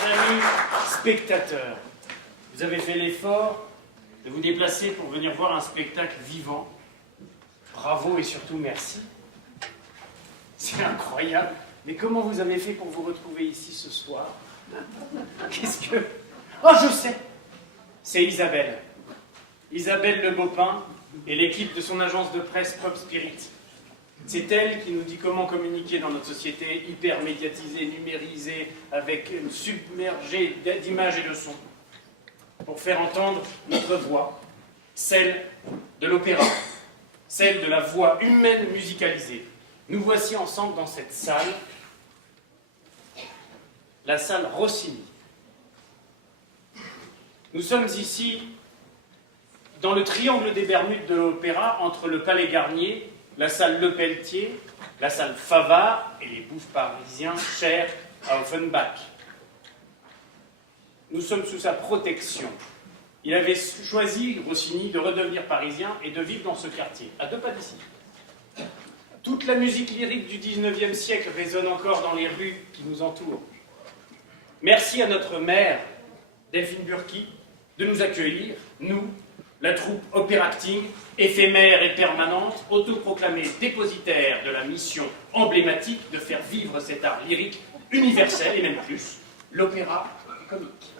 Chers amis spectateurs, vous avez fait l'effort de vous déplacer pour venir voir un spectacle vivant. Bravo et surtout merci. C'est incroyable. Mais comment vous avez fait pour vous retrouver ici ce soir? Qu'est-ce que... Oh, je sais. C'est Isabelle. Isabelle Le Beaupin et l'équipe de son agence de presse Pop Spirit. C'est elle qui nous dit comment communiquer dans notre société hyper médiatisée, numérisée, avec une submergée d'images et de sons, pour faire entendre notre voix, celle de l'opéra, celle de la voix humaine musicalisée. Nous voici ensemble dans cette salle, la salle Rossini. Nous sommes ici dans le triangle des Bermudes de l'opéra, entre le Palais Garnier, la salle Le Pelletier, la salle Favart et les bouffes parisiens chers à Offenbach. Nous sommes sous sa protection. Il avait choisi, Rossini, de redevenir parisien et de vivre dans ce quartier, à 2 pas d'ici. Toute la musique lyrique du XIXe siècle résonne encore dans les rues qui nous entourent. Merci à notre maire, Delphine Burki, de nous accueillir, nous, la troupe Opéracting, éphémère et permanente, autoproclamée dépositaire de la mission emblématique de faire vivre cet art lyrique universel, et même plus, l'opéra comique.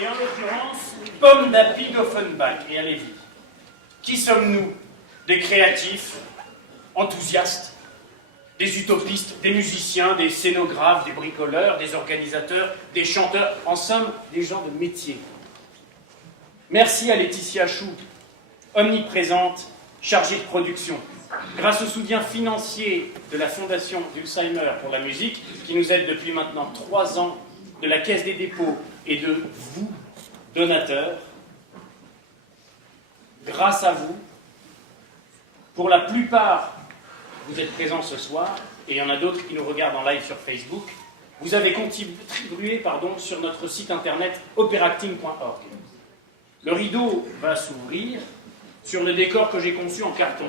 Et en l'occurrence, Pomme d'Api d'Offenbach et Halévy. Qui sommes-nous? Des créatifs, enthousiastes, des utopistes, des musiciens, des scénographes, des bricoleurs, des organisateurs, des chanteurs, en somme, des gens de métier. Merci à Laetitia Chou, omniprésente, chargée de production. Grâce au soutien financier de la Fondation d'Alzheimer pour la musique, qui nous aide depuis maintenant 3 ans, de la Caisse des dépôts et de vous, donateurs, grâce à vous, pour la plupart, vous êtes présents ce soir, et il y en a d'autres qui nous regardent en live sur Facebook, vous avez contribué sur notre site internet opéracting.org. Le rideau va s'ouvrir sur le décor que j'ai conçu en carton.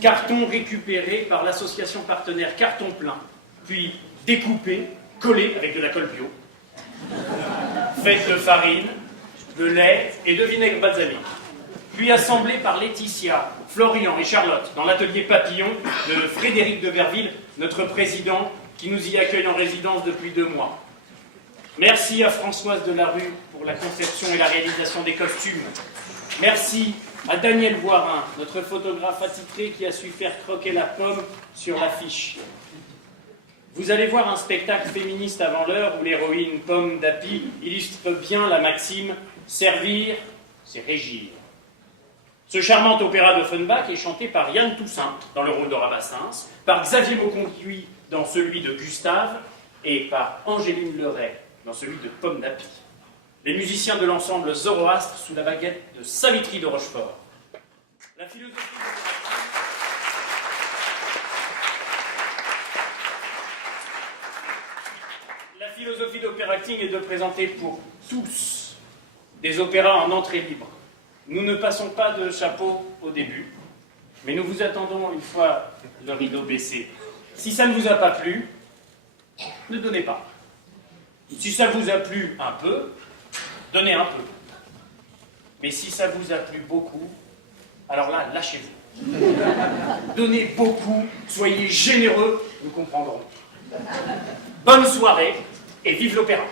Carton récupéré par l'association partenaire Carton Plein, puis découpé, collé avec de la colle bio, faite de farine, de lait et de vinaigre balsamique, puis assemblé par Laetitia, Florian et Charlotte dans l'atelier Papillon de Frédéric de Verville, notre président, qui nous y accueille en résidence depuis 2 mois. Merci à Françoise Delarue pour la conception et la réalisation des costumes. Merci à Daniel Voirin, notre photographe attitré qui a su faire croquer la pomme sur l'affiche. Vous allez voir un spectacle féministe avant l'heure où l'héroïne Pomme d'Api illustre bien la maxime « Servir, c'est régir ». Ce charmant opéra d'Offenbach est chanté par Yann Toussaint dans le rôle de Rabassins, par Xavier Mauconduit dans celui de Gustave et par Angéline Leray dans celui de Pomme d'Api. Les musiciens de l'ensemble Zoroastre sous la baguette de Savitri de Rochefort. La philosophie d'Opéracting est de présenter pour tous des opéras en entrée libre. Nous ne passons pas de chapeau au début, mais nous vous attendons une fois le rideau baissé. Si ça ne vous a pas plu, ne donnez pas. Si ça vous a plu un peu, donnez un peu. Mais si ça vous a plu beaucoup, alors là, lâchez-vous. Donnez beaucoup, soyez généreux, nous comprendrons. Bonne soirée et vive l'opéra.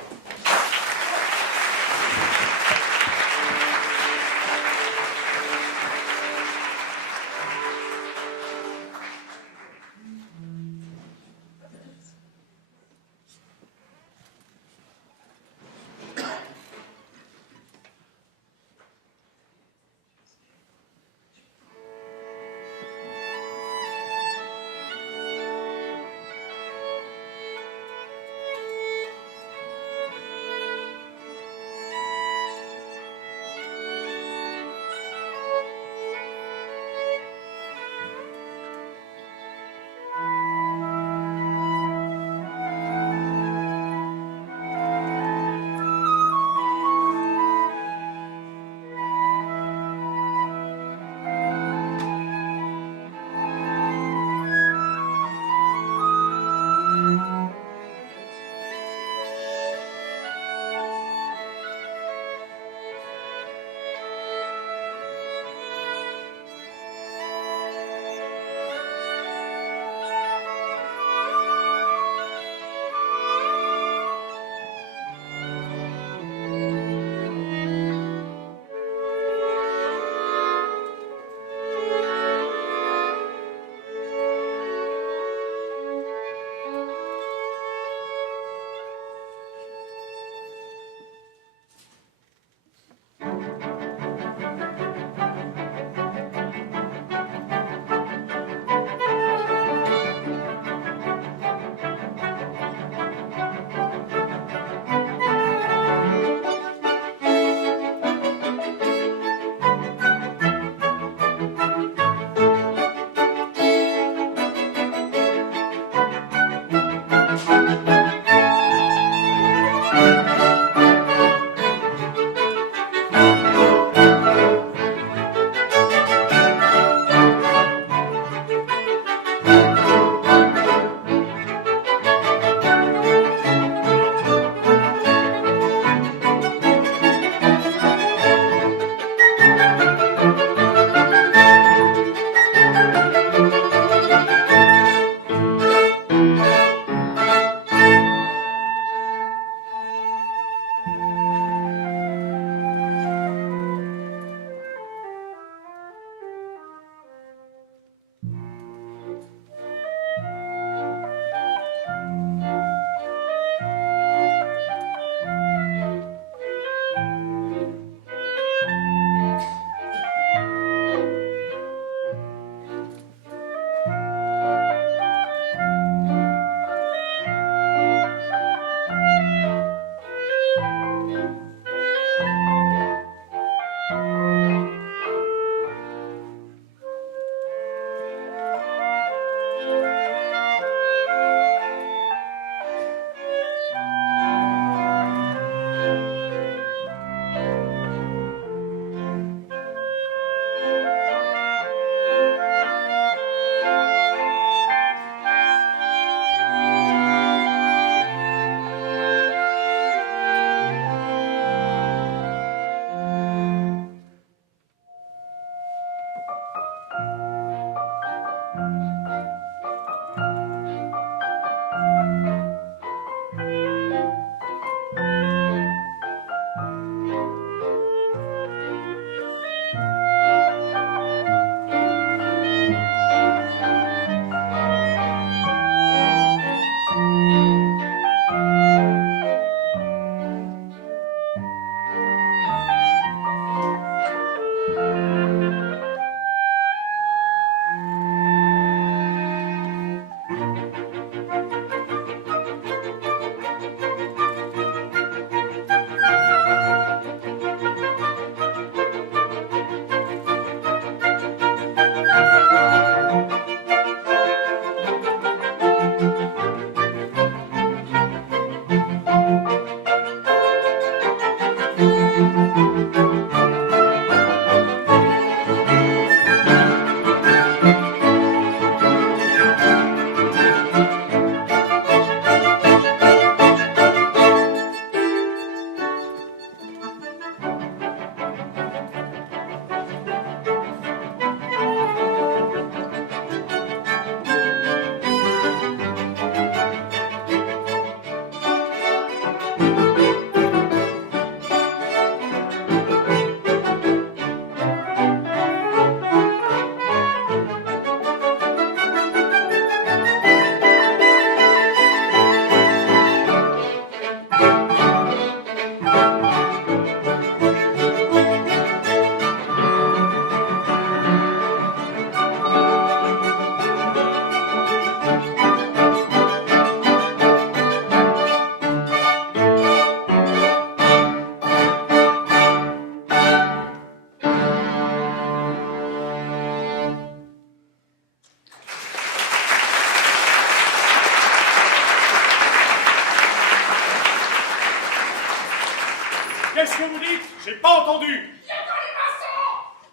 Qu'est-ce que vous dites? J'ai pas entendu. Viens dans les maçons!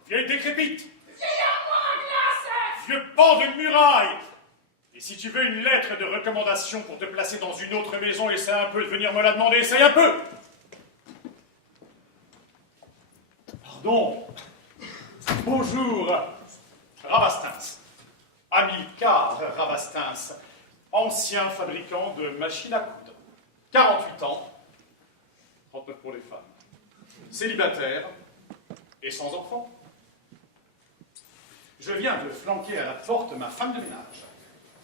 Vieille décrépite. Vieillard noir à glace! Vieux pan de muraille. Et si tu veux une lettre de recommandation pour te placer dans une autre maison, essaie un peu de venir me la demander. Essaye un peu. Pardon. Bonjour. Ravastins. Amilcar Ravastins. Ancien fabricant de machines à coudre. 48 ans. 39 pour les femmes. Célibataire et sans enfant. Je viens de flanquer à la porte ma femme de ménage.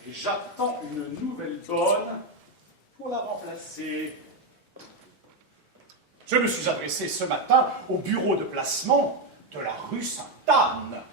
Et j'attends une nouvelle bonne pour la remplacer. Je me suis adressé ce matin au bureau de placement de la rue Sainte-Anne.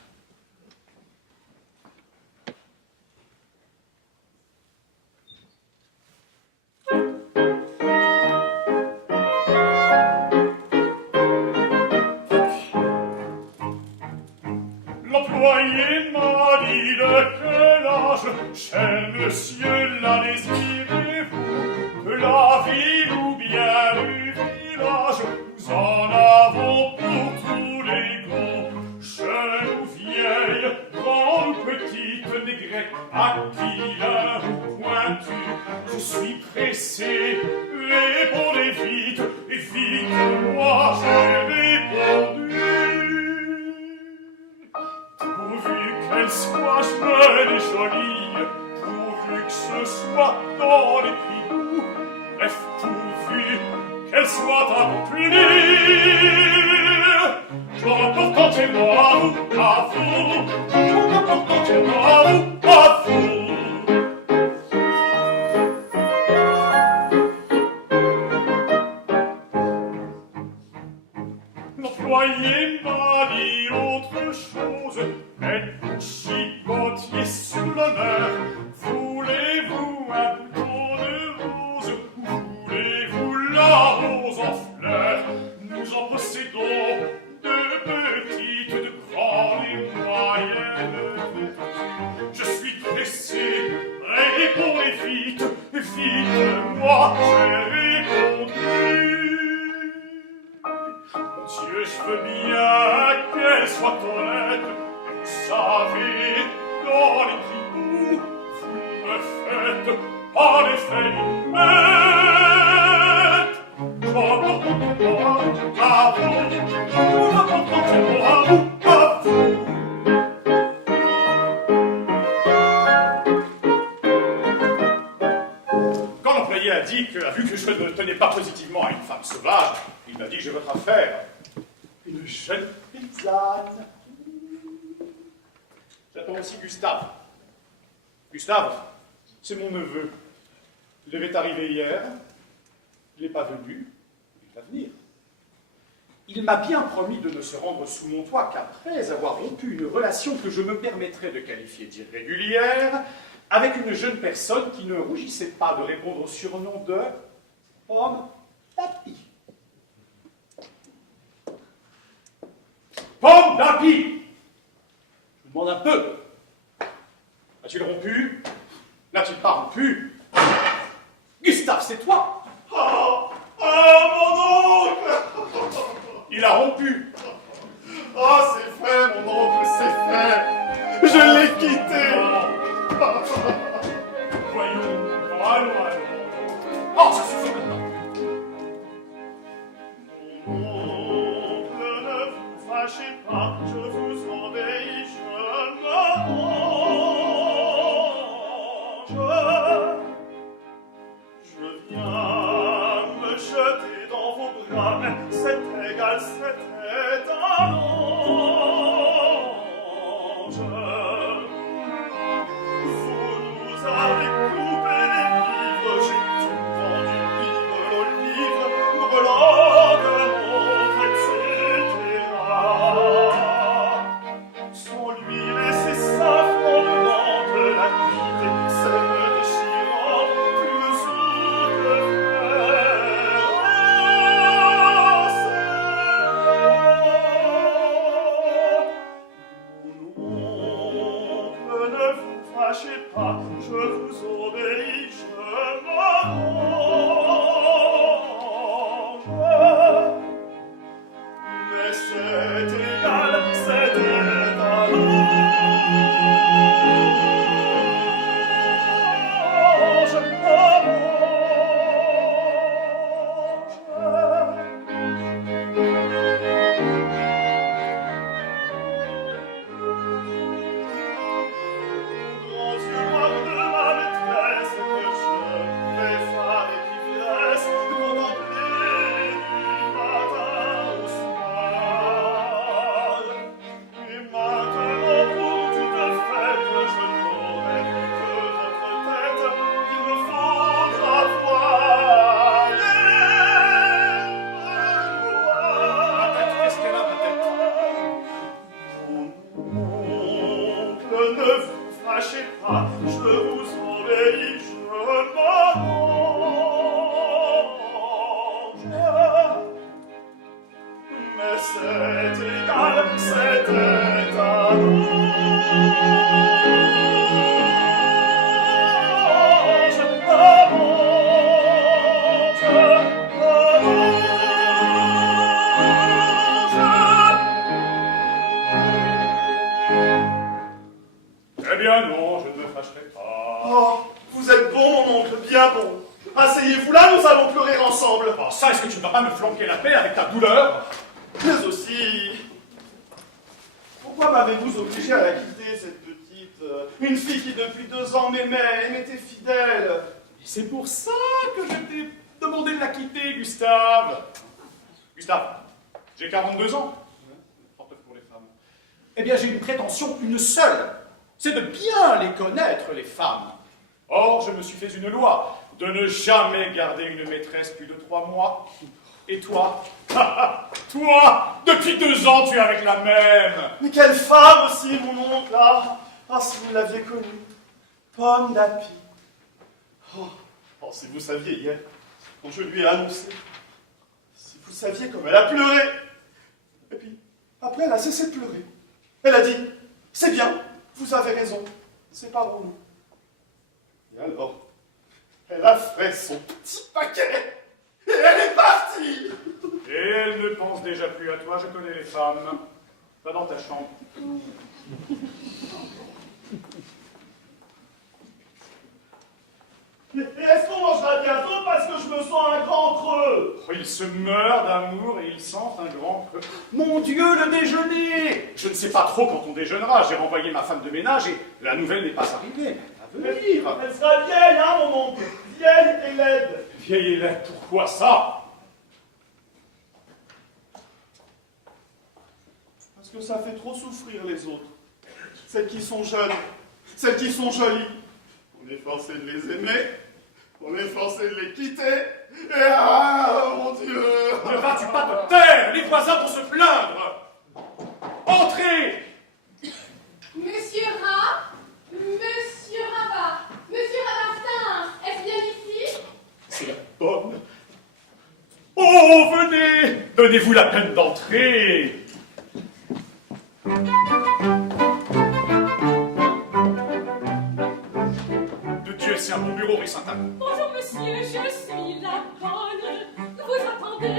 L'employé m'a dit de quel âge, cher monsieur, la désirez-vous, de la ville ou bien du village, nous en avons pour tous les goûts, jeune ou vieille, grande ou petite, négrette, aquilin ou pointu, je suis pressé, répondez vite, et vite, moi j'ai répondu. Pourvu qu'elle soit jeune et jolie, pourvu que ce soit dans les prix, bref, pourvu qu'elle soit à mon plaisir. Je rapporte entièrement à vous, je rapporte entièrement à vous. L'employé m'a dit autre chose. Êtes-vous chicotier sur l'honneur? Voulez-vous un bouton de rose? Ou voulez-vous la rose en fleurs? Nous en possédons de petites, de grandes et moyennes vertus. Je suis pressé, répondez vite, vite, moi j'ai répondu. Dieu, je veux bien qu'elle soit honnête. Vous savez, dans les tribus, vous me faites en effet une bête. Je rapporte entièrement à vous, je rapporte entièrement à vous. Quand l'employé a dit que, vu que je ne tenais pas positivement à une femme sauvage, il m'a dit: j'ai votre affaire. Une jeune paysanne. J'attends aussi Gustave. Gustave, c'est mon neveu. Il devait arriver hier. Il n'est pas venu. Il va venir. Il m'a bien promis de ne se rendre sous mon toit qu'après avoir rompu une relation que je me permettrais de qualifier d'irrégulière avec une jeune personne qui ne rougissait pas de répondre au surnom de Pomme Tapis. Pomme d'Api! Je vous demande un peu. A-t-il rompu? N'a-t-il pas rompu? Gustave, c'est toi? Oh, mon oncle! Il a rompu. Oh, c'est fait, mon oncle, c'est fait. Je l'ai quitté. Voyons, allons. Oh, ça suffit maintenant. Mon oncle, ne vous fâchez pas, je vous obéis, je m'arrange. Je viens me jeter dans vos bras, mais c'est égal, c'était un ange. Vous nous avez coupé les vivres, j'ai tout rendu vivre l'olive, brûlant de montre, etc. Sans lui laisser sa fondement de la quitter, c'est me déchirant, plus sourd que fer. Mon oncle, ne vous fâchez pas, je vous obéis, je m'arrange. Mais c'est égal, c'était un Grands yeux noirs de ma maîtresse, que je vais faire avec ivresse, contempler du matin au soir. Et maintenant, pour toute fête, je n'aurai plus que votre tête, il me faudra voir Ma tête, qu'est-ce qu'elle a, ma tête? Mon oncle, ne vous fâchez pas, je vous obéis, je m'arrange. Mais c'est égal, c'était un Eh bien non, je ne me fâcherai pas. Oh, vous êtes bon, mon oncle, bien bon. Asseyez-vous là, nous allons pleurer ensemble. Oh, ça, est-ce que tu ne vas pas me flanquer la paix avec ta douleur? Mais aussi, pourquoi m'avez-vous obligé à la quitter, cette petite... une fille qui depuis 2 ans m'aimait et m'était fidèle? Et c'est pour ça que je t'ai demandé de la quitter, Gustave. Gustave, j'ai 42 ans. Porte pour les femmes. Eh bien, j'ai une prétention, une seule. C'est de bien les connaître, les femmes. Or, je me suis fait une loi de ne jamais garder une maîtresse plus de 3 mois. Et toi? Toi, depuis 2 ans, tu es avec la même. Mais quelle femme aussi, mon oncle, là. Ah, si vous l'aviez connue. Pomme d'api. Oh, si vous saviez hier, quand je lui ai annoncé. Si vous saviez comme elle a pleuré. Et puis, après, elle a cessé de pleurer. Elle a dit, c'est bien, vous avez raison, c'est pas bon. Et alors, elle a fait son petit paquet. Et elle est partie. Et elle ne pense déjà plus à toi, je connais les femmes. Va dans ta chambre. Et est-ce qu'on mangera bientôt parce que je me sens un grand creux? Oh, il se meurt d'amour et il sent un grand creux. Mon Dieu, le déjeuner! Je ne sais pas trop quand on déjeunera. J'ai renvoyé ma femme de ménage et la nouvelle n'est pas arrivée. Elle va venir. Elle sera vieille, hein, mon oncle? Vieille et laide. Vieille et laide, pourquoi ça? Parce que ça fait trop souffrir les autres. Celles qui sont jeunes, celles qui sont jolies. On est forcé de les aimer, on est forcé de les quitter, et ah, mon Dieu! Ne vas-tu pas te taire? Les voisins vont se plaindre! Entrez! Monsieur Rat, Monsieur Rabat, Monsieur Rabastin, est-ce bien ici? C'est la bonne. Oh, venez! Donnez-vous la peine d'entrer! De Dieu, c'est un bon bureau, rue Sainte-Anne. Bonjour monsieur, je suis la bonne. Vous attendez.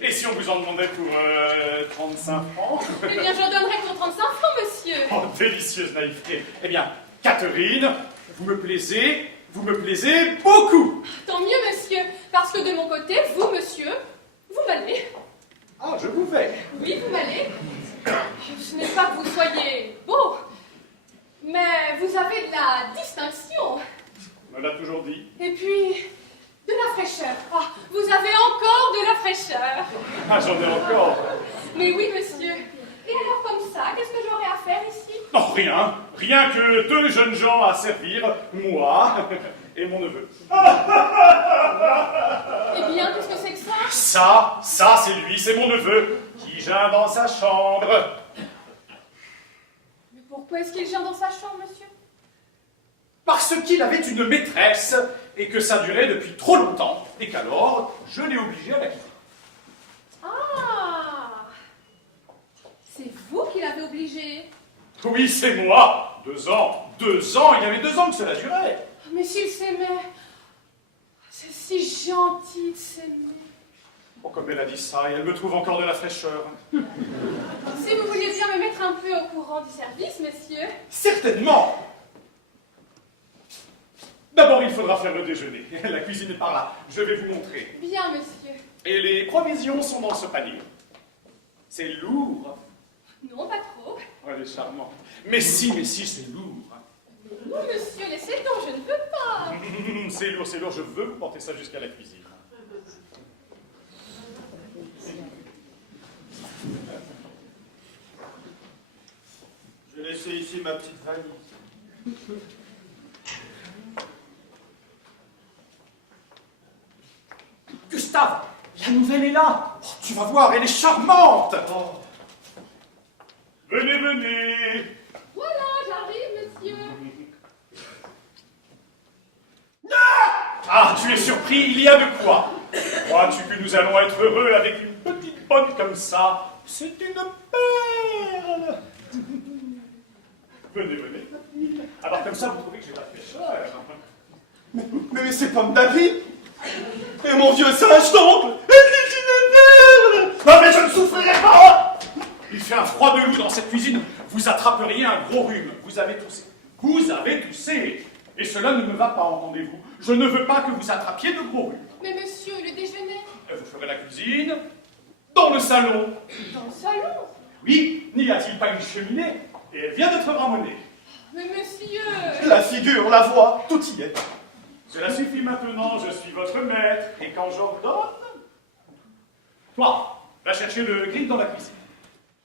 Et si on vous en demandait pour 35 francs? Eh bien, j'en donnerai pour 35 francs, monsieur. Oh, délicieuse naïveté. Eh bien, Catherine, vous me plaisez beaucoup. Tant mieux, monsieur, parce que de mon côté, vous, monsieur, vous m'allez. Ah, je vous vais. Oui, vous m'allez. Ce n'est pas que vous soyez beau, mais vous avez de la distinction. On me l'a toujours dit. Et puis, de la fraîcheur. Ah, vous avez encore de la fraîcheur. Ah, j'en ai encore. Mais oui, monsieur. Et alors, comme ça, qu'est-ce que j'aurais à faire ici? Non, rien. Rien que 2 jeunes gens à servir, moi et mon neveu. Eh bien, qu'est-ce que c'est que ça? Ça, c'est lui, c'est mon neveu, qui geint dans sa chambre. Mais pourquoi est-ce qu'il gère dans sa chambre, monsieur? Parce qu'il avait une maîtresse, et que ça durait depuis trop longtemps, et qu'alors, je l'ai obligé à la quitter. Ah! C'est vous qui l'avez obligé. Oui, c'est moi. 2 ans. 2 ans, il y avait 2 ans que cela durait. Mais s'il s'aimait, c'est si gentil de s'aimer. Oh, comme elle a dit ça, et elle me trouve encore de la fraîcheur. Si vous vouliez bien me mettre un peu au courant du service, monsieur. Certainement. D'abord, il faudra faire le déjeuner. La cuisine est par là. Je vais vous montrer. Bien, monsieur. Et les provisions sont dans ce panier. C'est lourd. Non, pas trop. Oh, elle est charmante. Mais si, c'est lourd. Non, monsieur, laissez donc, je ne veux pas. C'est lourd, je veux vous porter ça jusqu'à la cuisine. Je vais laisser ici ma petite valise. Gustave, la nouvelle est là. Oh, tu vas voir, elle est charmante. Oh. Venez, venez. Voilà, j'arrive, monsieur. Ah, tu es surpris, il y a de quoi. Crois-tu que nous allons être heureux avec une petite bonne comme ça? C'est une perle. Venez, venez. Alors comme ça, vous trouvez que j'ai pas de fraîcheur? Mais c'est Pomme David. Et mon vieux singe d'oncle. Et c'est une perle. Non mais je ne souffrirai pas. Il fait un froid de loup dans cette cuisine. Vous attraperiez un gros rhume. Vous avez toussé. Vous avez toussé. Et cela ne me va pas, entendez-vous. Je ne veux pas que vous attrapiez de gros rhume. Mais monsieur, le déjeuner? Vous ferez la cuisine dans le salon. Dans le salon? Oui, n'y a-t-il pas une cheminée? Et elle vient d'être ramenée. Mais monsieur... La figure, la voix, tout y est. Cela suffit maintenant, je suis votre maître. Et quand j'ordonne... Toi, va chercher le grill dans la cuisine.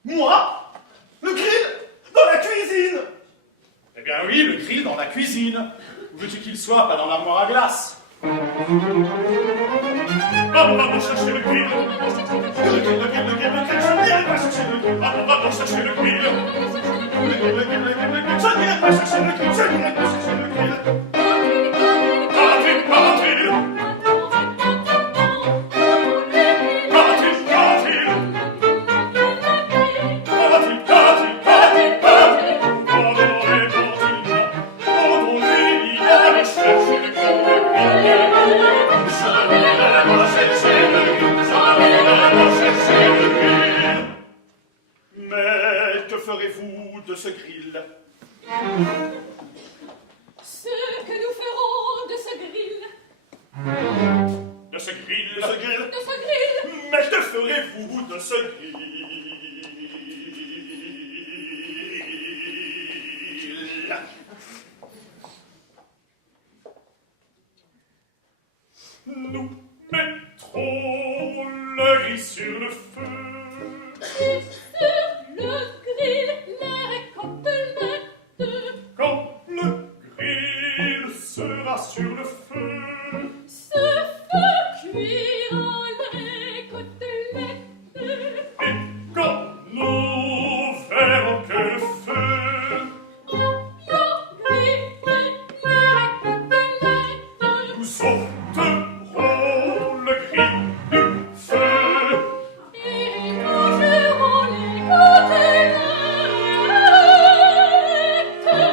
Moi? Le grill? Dans la cuisine? Eh bien oui, le grill dans la cuisine. Où veux-tu qu'il soit, pas dans l'armoire à glace? Va chercher le grill. Le grill, je n'irai pas chercher le grill. Va chercher le grill. Je n'irai pas chercher le grill. Je n'irai pas chercher le grill. Mais ferez-vous de ce grill? Nous mettrons le riz sur le feu. Et sur le grill, les côtelettes. Quand le grill sera sur le feu, Ce feu cuira les côtelettes. et quand nous verrons que le feu Bien grillé les côtelettes. nous ôterons le grill du feu, Et mangeront les côtelettes.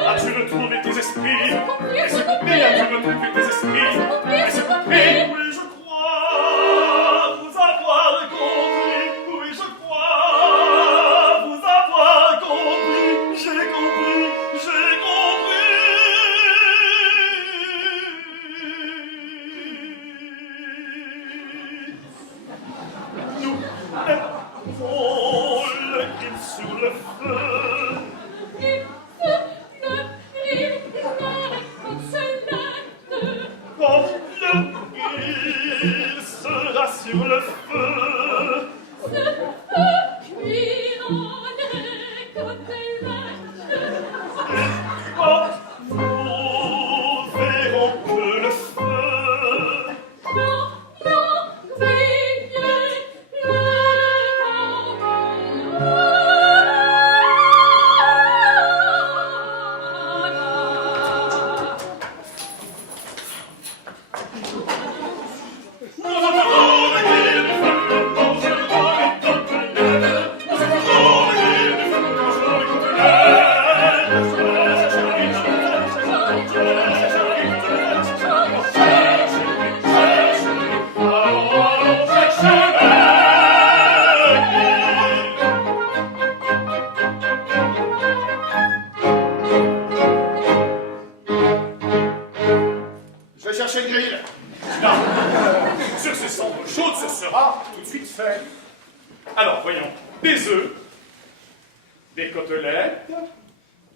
as-tu retrouvé tes esprits? compris, Et j'ai c'est compris. compris, as-tu retrouvé tes esprits? compris, Et c'est j'ai compris. compris. Oui, je crois vous avoir compris. Oui, je crois vous avoir compris. J'ai compris, j'ai compris. Nous mettons le grill sur le feu. Et sur le grill, les côtelettes. Quand le grill sera sur le feu, Ce feu cuira les côtelettes. quand nous verrons que le feu Bien grillé Je vais chercher le grill. Non. Sur ces cendres chaudes, ce sera tout de suite fait. Alors, voyons. Des œufs, des côtelettes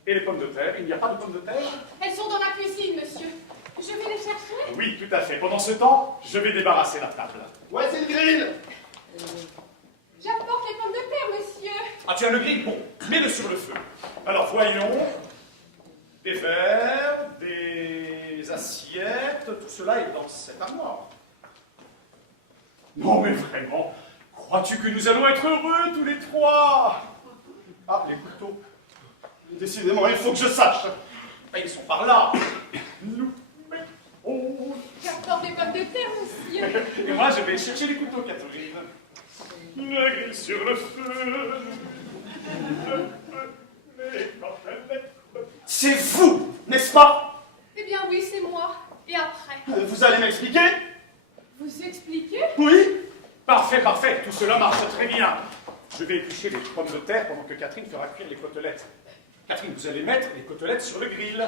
et les pommes de terre. Il n'y a pas de pommes de terre? Elles sont dans la cuisine, monsieur. Je vais les chercher. Oui, tout à fait. Pendant ce temps, je vais débarrasser la table. Ouais, c'est le grill. J'apporte les pommes de terre, monsieur. Ah, tu as le grill? Bon, mets-le sur le feu. Alors, voyons. Des verres, des assiettes, tout cela est dans cette armoire. Non, mais vraiment, crois-tu que nous allons être heureux tous les trois? Ah, les couteaux. Décidément, il faut que je sache. Ah, ils sont par là. Nous mettons. J'apporte les pommes de terre, monsieur. Et moi, je vais chercher les couteaux, Catherine. Le grill sur le feu. Le feu, les côtelettes. C'est vous, n'est-ce pas? Eh bien, oui, c'est moi. Et après? Vous allez m'expliquer? Vous expliquez? Oui. Parfait, parfait. Tout cela marche très bien. Je vais éplucher les pommes de terre pendant que Catherine fera cuire les côtelettes. Catherine, vous allez mettre les côtelettes sur le grill.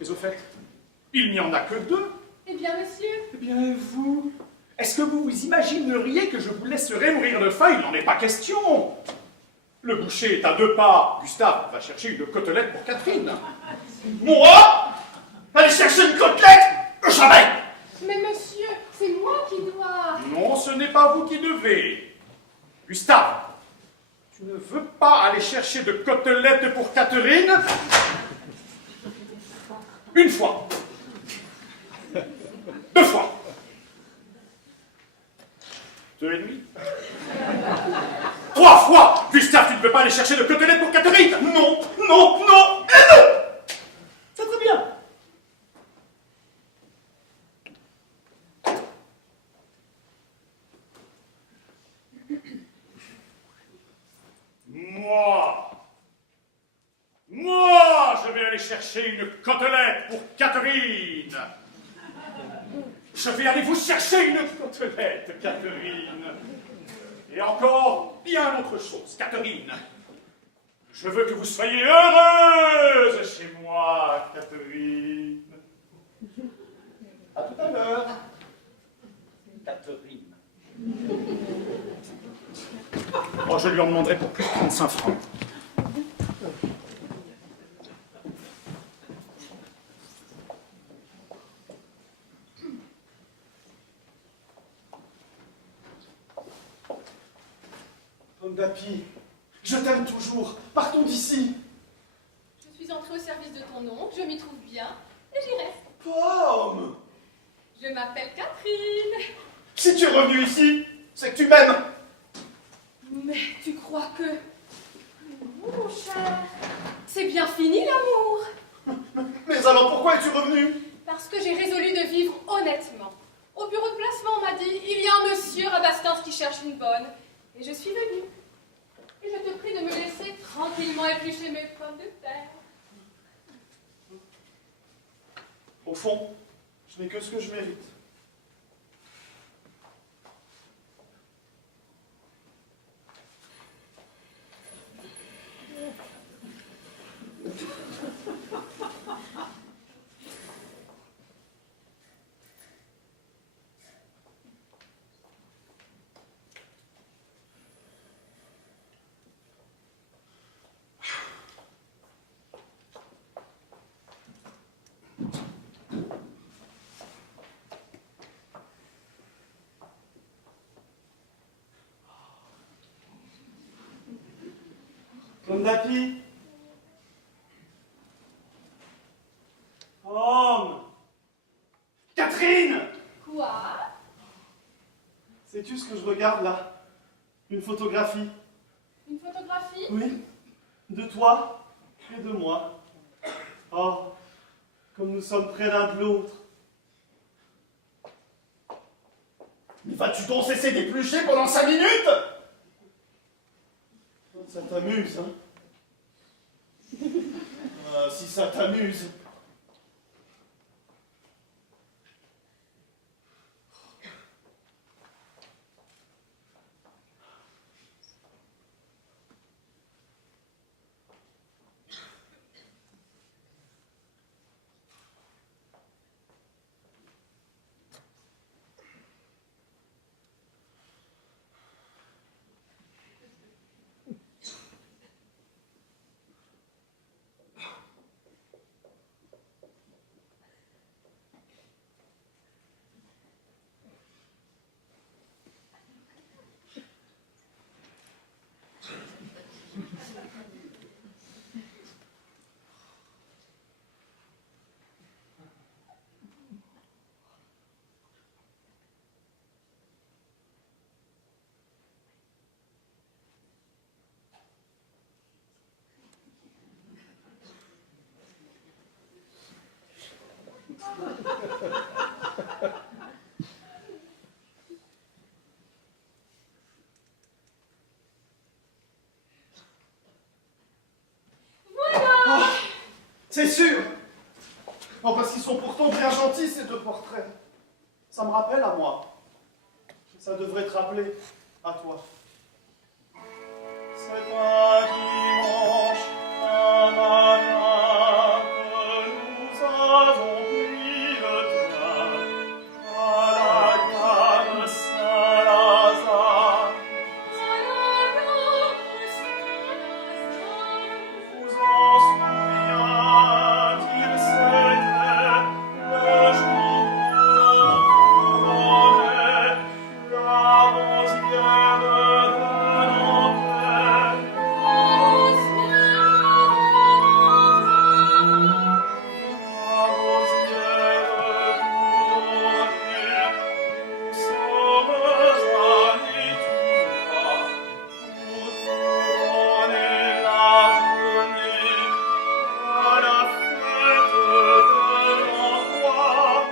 Mais au fait, il n'y en a que deux. Eh bien, monsieur. Eh bien, et vous? Est-ce que vous vous imagineriez que je vous laisserai mourir de faim? Il n'en est pas question. Le boucher est à 2 pas. Gustave va chercher une côtelette pour Catherine. Moi? Aller chercher une côtelette? Jamais. Mais monsieur, c'est moi qui dois... Non, ce n'est pas vous qui devez. Gustave, tu ne veux pas aller chercher de côtelettes pour Catherine? Une fois. 2 fois. 2 et demi. 3 fois. Gustave, tu ne veux pas aller chercher de côtelettes pour Catherine? Non, non, non et non. C'est très bien. Moi, je vais aller chercher une côtelette pour Catherine. Je vais aller vous chercher une côtelette, Catherine. Et encore bien autre chose, Catherine. Je veux que vous soyez heureuse chez moi, Catherine. À tout à l'heure. Catherine. Oh, je lui en demanderai pour plus de 35 francs. Pomme d'Api, je t'aime toujours. Partons d'ici. Je suis entrée au service de ton oncle, je m'y trouve bien, et j'y reste. Pomme! Je m'appelle Catherine. Si tu es revenue ici, c'est que tu m'aimes. Mais tu crois que... Mon cher, c'est bien fini l'amour. Mais alors pourquoi es-tu revenue? Parce que j'ai résolu de vivre honnêtement. Au bureau de placement, on m'a dit, il y a un monsieur Rabastens qui cherche une bonne. Et je suis venue. Et je te prie de me laisser tranquillement éplucher mes pommes de terre. Au fond, je n'ai que ce que je mérite. Pomme d'Api. Pomme. Catherine! Quoi? Sais-tu ce que je regarde là? Une photographie. Une photographie? Oui. De toi et de moi. Oh, comme nous sommes près l'un de l'autre. Mais vas-tu donc cesser d'éplucher pendant 5 minutes? Ça t'amuse, hein? Ah, si ça t'amuse. Voilà! C'est sûr! Non, parce qu'ils sont pourtant bien gentils, ces deux portraits. Ça me rappelle à moi. Ça devrait te rappeler à toi. C'est un dimanche, un matin, que nous avons pris le train à la gare Saint-Lazare. Vous en souvient-il, c'était le jour où l'on couronnait la rosière de l'enfer. La rosière couronnée, nous sommes allés tout droit pour couronner la journée à la fête de l'endroit.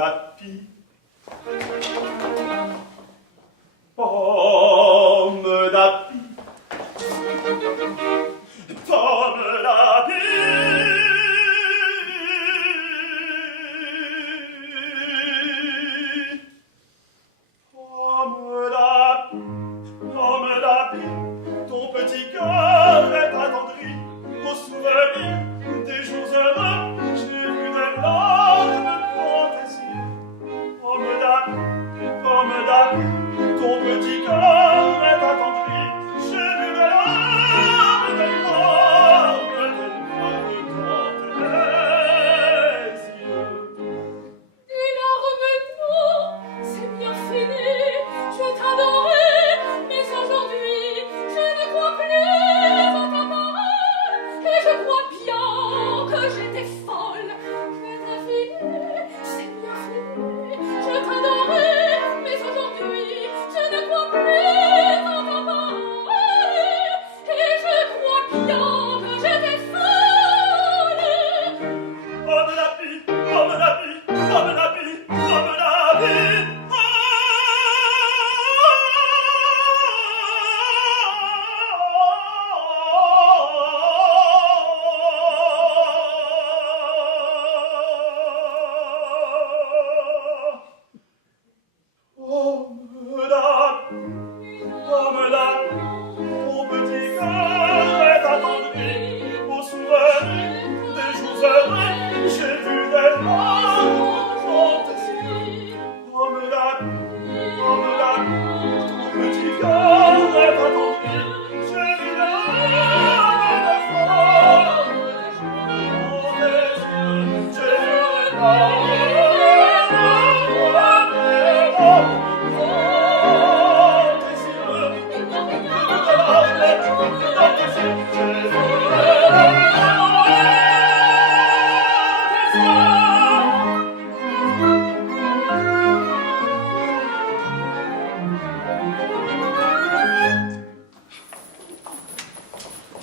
d'api. Pomme d'api. Pomme d'api. Pomme d'api, ton petit cœur est attendri au souvenir des jours heureux. J'ai vu des larmes dans tes yeux. Pomme d'api, ton petit cœur est attendri. J'ai vu des larmes dans tes yeux. Des larmes, non, c'est bien fini. Je t'adorais, mais aujourd'hui, je ne crois plus en ta parole. Et je crois bien que j'étais folle. Je t'ai fini, c'est bien fini. Je t'adorais, mais aujourd'hui, je ne crois plus en ta parole. Et je crois bien que j'étais folle. Pomme d'api, pomme d'api, pomme d'api, pomme d'api. Pomme d'api, ton petit cœur est attendri au souvenir des jours heureux. J'ai vu des larmes dans tes yeux. Pomme d'api, ton petit cœur est attendri. J'ai vu des larmes de fort dans tes yeux. J'ai vu des larmes dans tes yeux.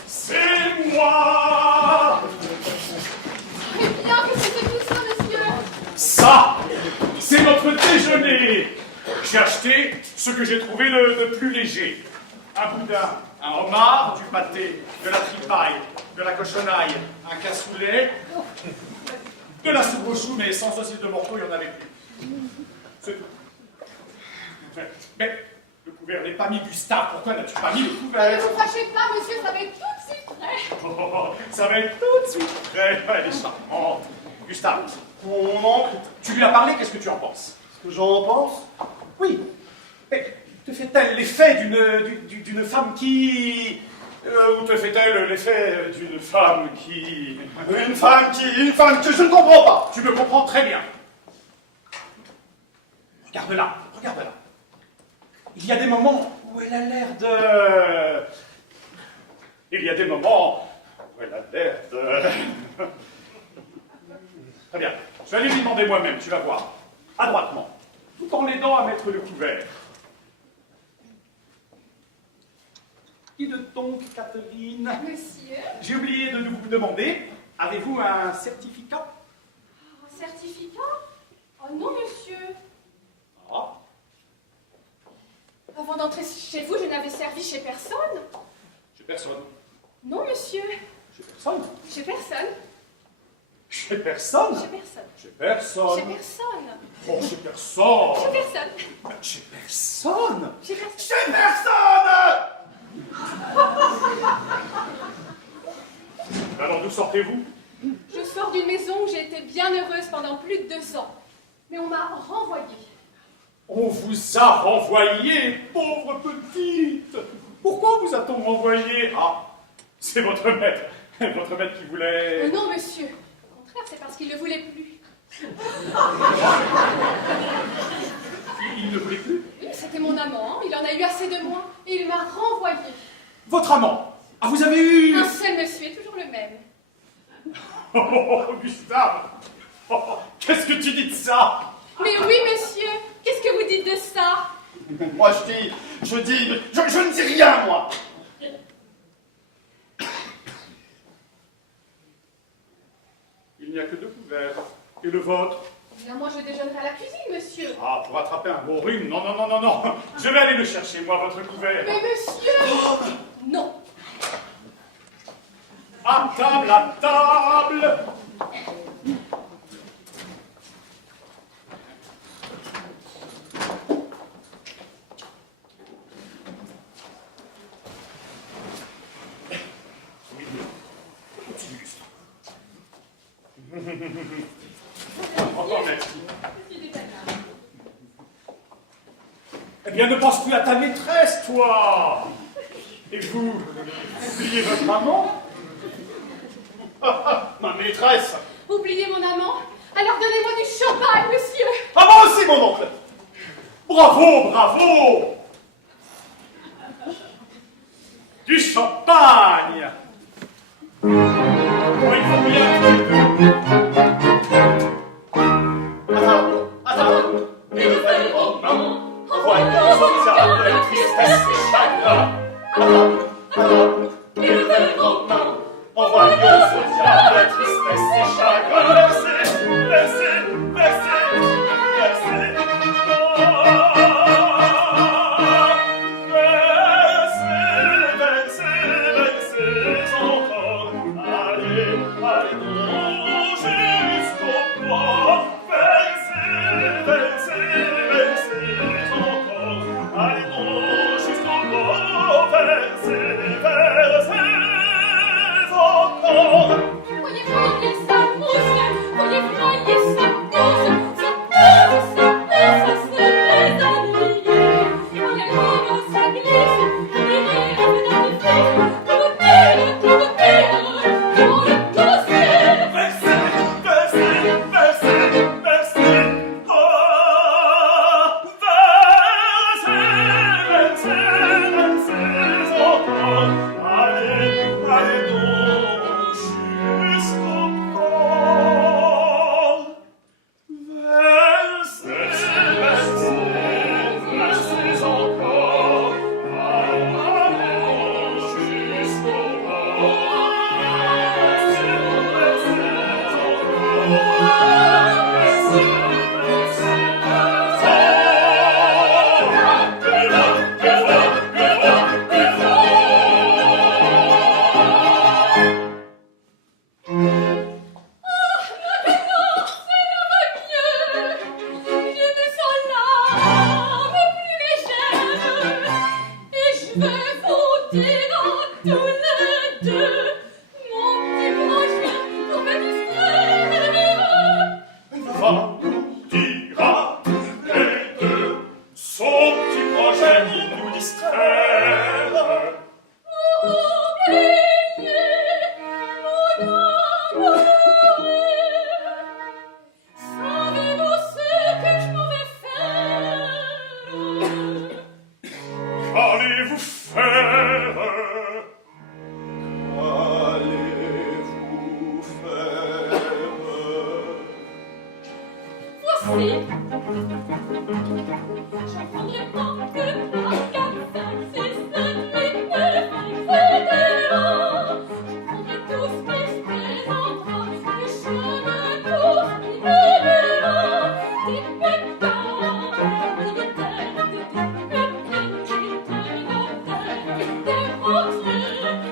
C'est moi. Eh bien, que c'était tout ça, monsieur? Ça, c'est notre déjeuner. J'ai acheté ce que j'ai trouvé de plus léger. Un boudin, un homard, du pâté, de la tripaille, de la cochonaille, un cassoulet, de la soupe aux choux, mais sans saucisse de morceau, il n'y en avait plus. C'est tout. Mais le couvert n'est pas mis, Gustave. Pourquoi n'as-tu pas mis le Ne couvert? vous fâchez pas, monsieur, ça va être tout de suite prêt. Oh, ça va être tout de suite prêt. Elle est charmante. Gustave, Mon oncle, tu lui as parlé, qu'est-ce que tu en penses? ce que j'en pense? Oui. Mais te fait-elle l'effet d'une femme qui... ou te fait-elle l'effet d'une femme qui... Une femme que je ne comprends pas. Tu me comprends très bien. Regarde-la, regarde-la. Il y a des moments où elle a l'air de... Il y a des moments où elle a l'air de... Très bien. Je vais aller lui demander moi-même, tu vas voir. Adroitement, tout en l'aidant à mettre le couvert. Qui de donc, Catherine? Monsieur, J'ai oublié de vous demander, avez-vous un certificat? un certificat? Oh non, monsieur. Ah, Avant d'entrer chez vous, je n'avais servi chez personne. j'ai personne. Non, monsieur. J'ai personne. Chez personne. J'ai personne. Chez personne. J'ai personne. Chez personne. Oh, j'ai personne. Chez personne. J'ai personne. Chez personne. J'ai personne. Alors, d'où sortez-vous? Je sors d'une maison où j'ai été bien heureuse pendant plus de 2 ans. Mais on m'a renvoyée. On vous a renvoyé, pauvre petite. Pourquoi vous a-t-on renvoyé? Ah, c'est votre maître. Votre maître qui voulait... Non, monsieur. Au contraire, c'est parce qu'il ne voulait plus. Il ne voulait plus? Oui, c'était mon amant. Il en a eu assez de moi. Et il m'a renvoyée. Votre amant? Ah, vous avez eu... Un seul monsieur est toujours le même. Oh, Gustave. Oh, qu'est-ce que tu dis de ça? Mais oui, monsieur. Qu'est-ce que vous dites de ça? Moi, je ne dis rien, moi. Il n'y a que 2 couverts. Et le vôtre? bien, moi je déjeunerai à la cuisine, monsieur. Ah, pour attraper un beau rhume? Non, non, non, non, non. Je vais aller le chercher, moi, votre couvert. Mais monsieur... Non. À table, à table. Encore merci. Eh bien, ne pense plus à ta maîtresse, toi. Et vous, oubliez votre maman? Ma maîtresse. Oubliez mon amant. Alors donnez-moi du champagne, monsieur. Ah, moi aussi, mon oncle. Bravo, bravo. Du champagne. Oh, il faut bien tous les deux. Attends. Et le verre aux mains. Voyons au diable, tristesse et chagrin. Attends. Et le verre aux mains. Envoyons au diable, tristesse et chagrin. Versez, versez, versez, versez. Versez encore. Allez, allez donc jusqu'au port. Versez encore. Allez donc jusqu'au port. Versez encore. Voyez voyer sa mousse, voyez voyer sa mousse, ça se laisse allier. Voyez comment ça glisse, mirez la fenêtre de feu, dans le gossier. Versez, versez, versez, versez. Oh, versez encore. Allez, allez donc jusqu'au port. Versez, versez encore. Allez jusqu'au port. Va, dira les deux son petit projet pour nous distraire. Savez-vous ce que je m'en vais faire? Qu'allez-vous faire? Allez-vous faire? Voici. J'en prendrai pas que 3, 4, 5, 6, 7, 8, 9, etc. Je prendrai tout ce qui se présentera, des chemins courts, des murmures, des pétards, des guitares, des rentiers,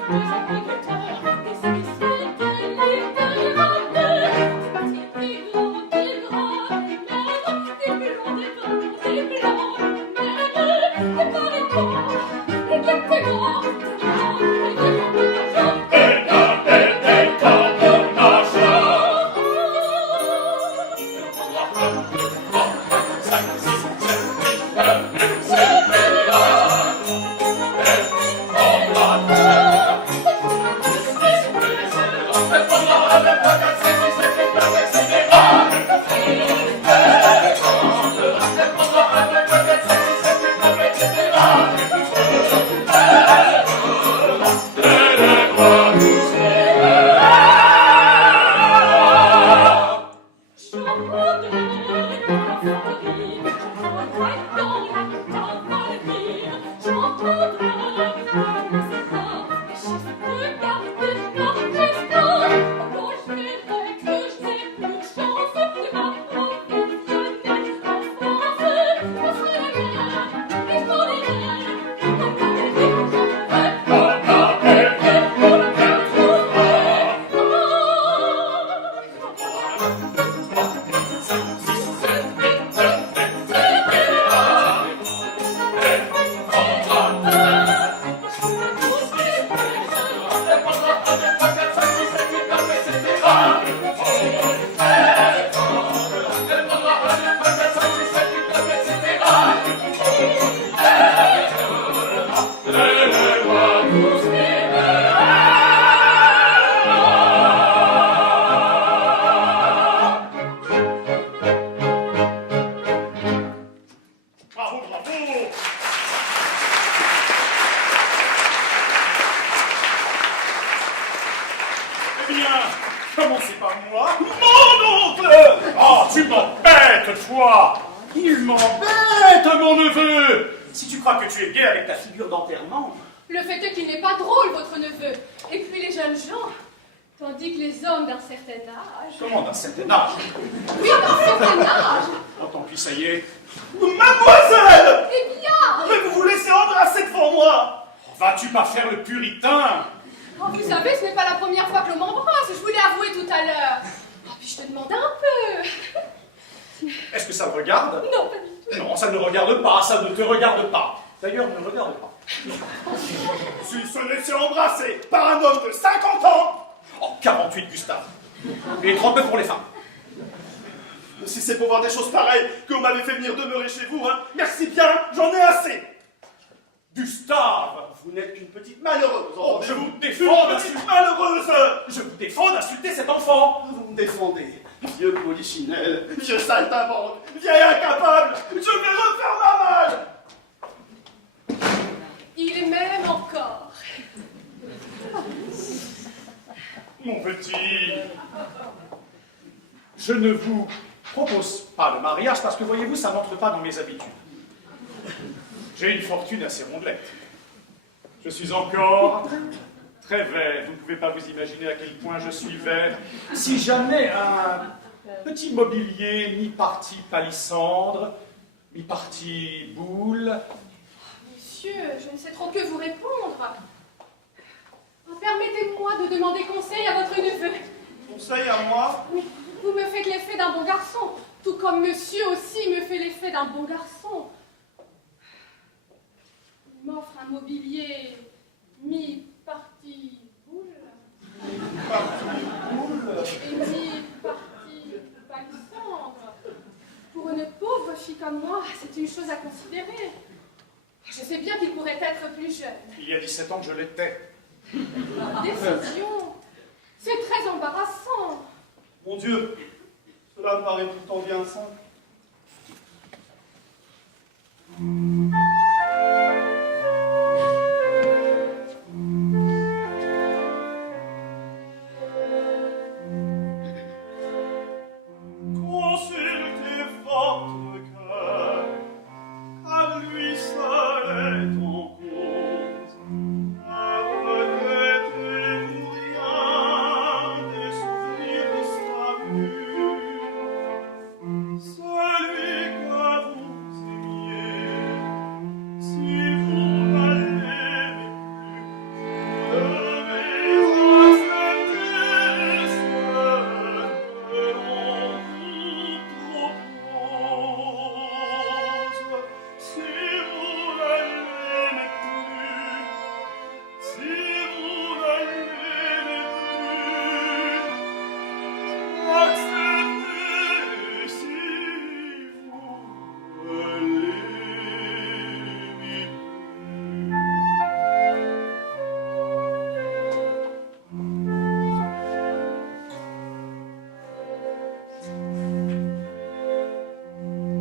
des agriculteurs, des épiciers, des littérateurs, des petits, des grands, des grands, des maigres, des blonds, des bruns, des blancs, des maigres, des barricades, des capteurs, des grands, des grands, quoi? Il m'embête, mon neveu! Si tu crois que tu es gai avec ta figure d'enterrement... Le fait est qu'il n'est pas drôle, votre neveu. Et puis les jeunes gens, tandis que les hommes d'un certain âge... Comment d'un certain âge? Oui, d'un certain âge. Oh, tant pis, ça y est. Mademoiselle! Eh bien, Mais vous vous laissez embrasser devant moi! Vas-tu pas faire le puritain? oh, vous savez, ce n'est pas la première fois que l'on m'embrasse. Je vous l'ai avoué tout à l'heure. Oh, puis je te demande un peu. Est-ce que ça me regarde? Non, pas du tout. Non, ça ne regarde pas, ça ne te regarde pas. D'ailleurs, ne regarde pas. S'il se laissait embrasser par un homme de 50 ans, oh, 48, Gustave. Et 39 pour les femmes. Si c'est pour voir des choses pareilles que vous m'avez fait venir demeurer chez vous, hein, merci bien, j'en ai assez. Gustave, vous n'êtes qu'une petite malheureuse. Oh, je vous défends Une petite malheureuse. Je vous défends d'insulter cet enfant. Vous me défendez. Vieux polichinelle, vieux saltimbanque, vieille incapable, je vais refaire ma malle. Il m'aime encore. Mon petit, je ne vous propose pas le mariage parce que, voyez-vous, ça n'entre pas dans mes habitudes. J'ai une fortune assez rondelette. Je suis encore très vert. Vous ne pouvez pas vous imaginer à quel point je suis vert. Si jamais un petit mobilier, mi-partie palissandre, mi-partie boule... Monsieur, je ne sais trop que vous répondre. Permettez-moi de demander conseil à votre neveu. Conseil à moi? Oui, vous me faites l'effet d'un bon garçon, tout comme monsieur aussi me fait l'effet d'un bon garçon. Il m'offre un mobilier mi-partie boule et mi-partie palissandre. Pour une pauvre fille comme moi, c'est une chose à considérer. Je sais bien qu'il pourrait être plus jeune. Il y a 17 ans que je l'étais. Décision, c'est très embarrassant. Mon Dieu, cela me paraît pourtant bien simple. Consultez votre cœur, car lui seul est en cause. Ne regrettez-vous rien des souvenirs de sa vue. Celui que vous aimiez, si vous ne l'aimez plus, devez accepter ce que l'on vous propose. Si vous ne l'aimez plus, si vous ne l'aimez plus, acceptez si vous ne l'aimez plus.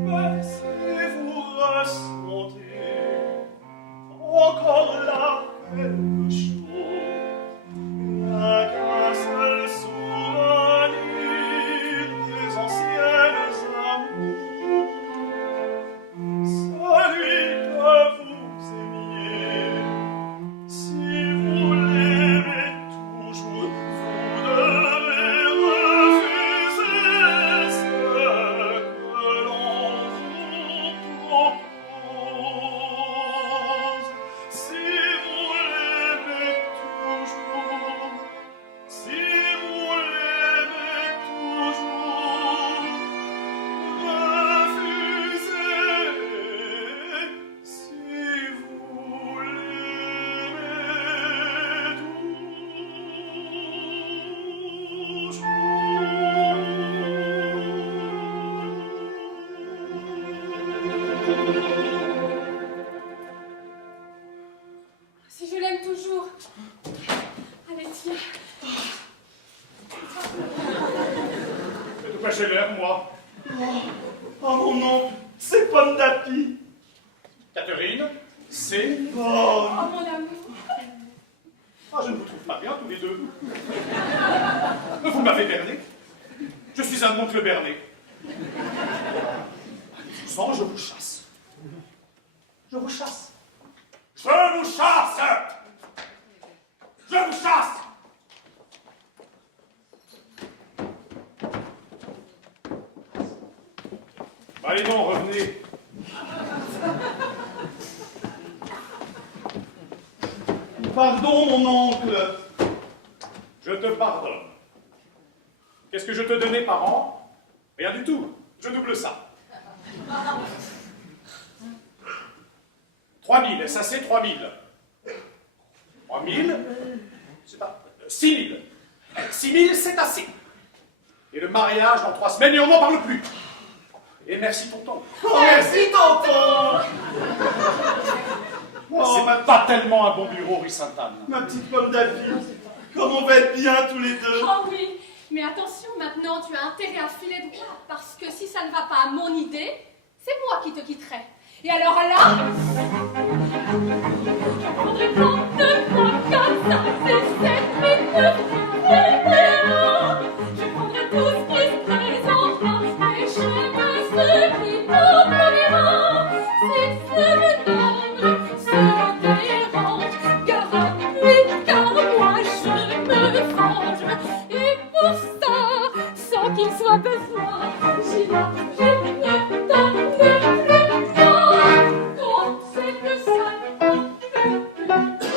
Mais si vous ressentez encore là quelque chose, rien qu'un seul souvenir des anciennes amours, celui que vous aimiez, si vous l'aimez toujours, vous devez refuser ce que l'on vous propose. Si vous l'aimez toujours, si vous l'aimez toujours, refusez si vous l'aimez toujours. Si je l'aime toujours, allez, tiens. Mais de quoi j'ai l'air, moi? Oh mon nom, c'est Pomme d'Api. Catherine, c'est... Oh, Oh, mon amour. Ah, je ne vous trouve pas bien, tous les deux. Vous m'avez berné. Je suis un oncle berné. sang, je vous chasse. Je vous chasse. Je vous chasse. Je vous chasse. Allez donc, revenez. Pardon, mon oncle. Je te pardonne. Qu'est-ce que je te donnais par an? Rien du tout. Je double ça. 3000, et ça c'est 3000. 3000, c'est pas... 6000. 6000, c'est assez. Et le mariage dans 3 semaines, et on n'en parle plus. Et merci tonton. Oh, merci, tonton. Oh, C'est pas tellement un bon bureau, rue Sainte-Anne. ma petite pomme d'api. Comme on va être bien tous les deux. Oh oui, mais attention, maintenant tu as intérêt à filer droit, parce que si ça ne va pas à mon idée, c'est moi qui te quitterai. Et alors là, je prendrai plan, 2, 3, 4, 5, 6, 7, 8, 9, 10, je prendrai tout ce qui se présentera, et chacun ce qui m'obéira. Si ce me donne, ce dérange, gare à lui, car moi je me venge. Et pour ça, sans qu'il soit besoin, j'y ne donnerai rien. Donc c'est que ça ne fait plus.